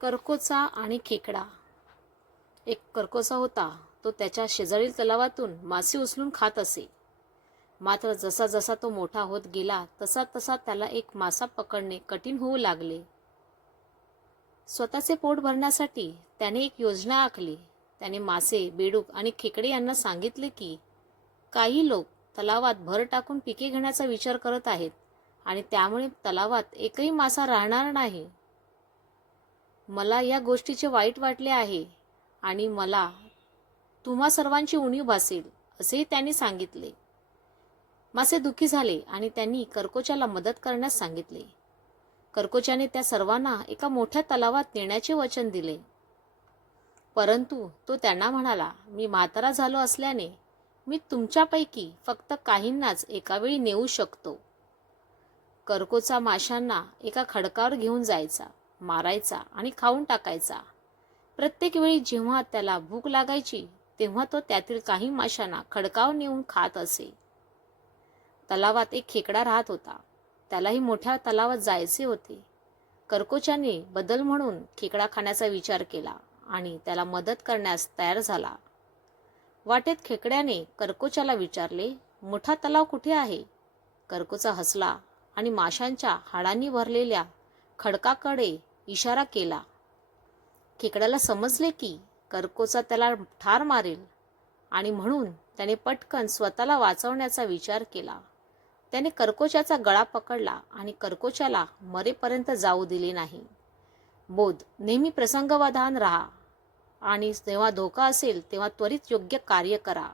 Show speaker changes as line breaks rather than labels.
करकोचा आणि खेकडा. एक करकोचा होता तो त्याच्या शेजारील तलावातून मासे उचलून खात असे. मात्र जसा जसा तो मोठा होत गेला तसा तसा त्याला एक मासा पकडणे कठीण होऊ लागले. स्वतःचे पोट भरण्यासाठी त्याने एक योजना आखली. त्याने मासे बेडूक आणि खेकडे यांना सांगितले की काही लोक तलावात भर टाकून पिके घेण्याचा विचार करत आहेत आणि त्यामुळे तलावात एकही मासा राहणार नाही. मला या गोष्टीचे वाईट वाटले आहे आणि मला तुम्हा सर्वांची उणीव भासेल असेही त्यांनी सांगितले. मासे दुःखी झाले आणि त्यांनी कर्कोच्याला मदत करण्यास सांगितले. कर्कोच्याने त्या सर्वांना एका मोठ्या तलावात नेण्याचे वचन दिले. परंतु तो त्यांना म्हणाला मी म्हातारा झालो असल्याने मी तुमच्यापैकी फक्त काहींनाच एकावेळी नेऊ शकतो. कर्कोचा माशांना एका खडकावर घेऊन जायचा. मारायचा आणि खाऊन टाकायचा. प्रत्येक वेळी जेव्हा त्याला भूक लागायची तेव्हा तो त्यातील काही माशांना खडकाव नेऊन खात असे. तलावात एक खेकडा राहत होता. त्यालाही मोठ्या तलावात जायचे होते. कर्कोच्याने बदल म्हणून खेकडा खाण्याचा विचार केला आणि त्याला मदत करण्यास तयार झाला. वाटेत खेकड्याने कर्कोच्याला विचारले मोठा तलाव कुठे आहे? कर्कोचा हसला आणि माशांच्या हाडांनी भरलेल्या खडकाकडे इशारा केला. खेकड्याला समजले की कर्कोचा त्याला ठार मारेल आणि म्हणून त्याने पटकन स्वतःला वाचवण्याचा विचार केला. त्याने कर्कोचाचा गळा पकडला आणि कर्कोचाला मरेपर्यंत जाऊ दिले नाही. बोध नेहमी प्रसंगवधान राहा आणि जेव्हा धोका असेल तेव्हा त्वरित योग्य कार्य करा.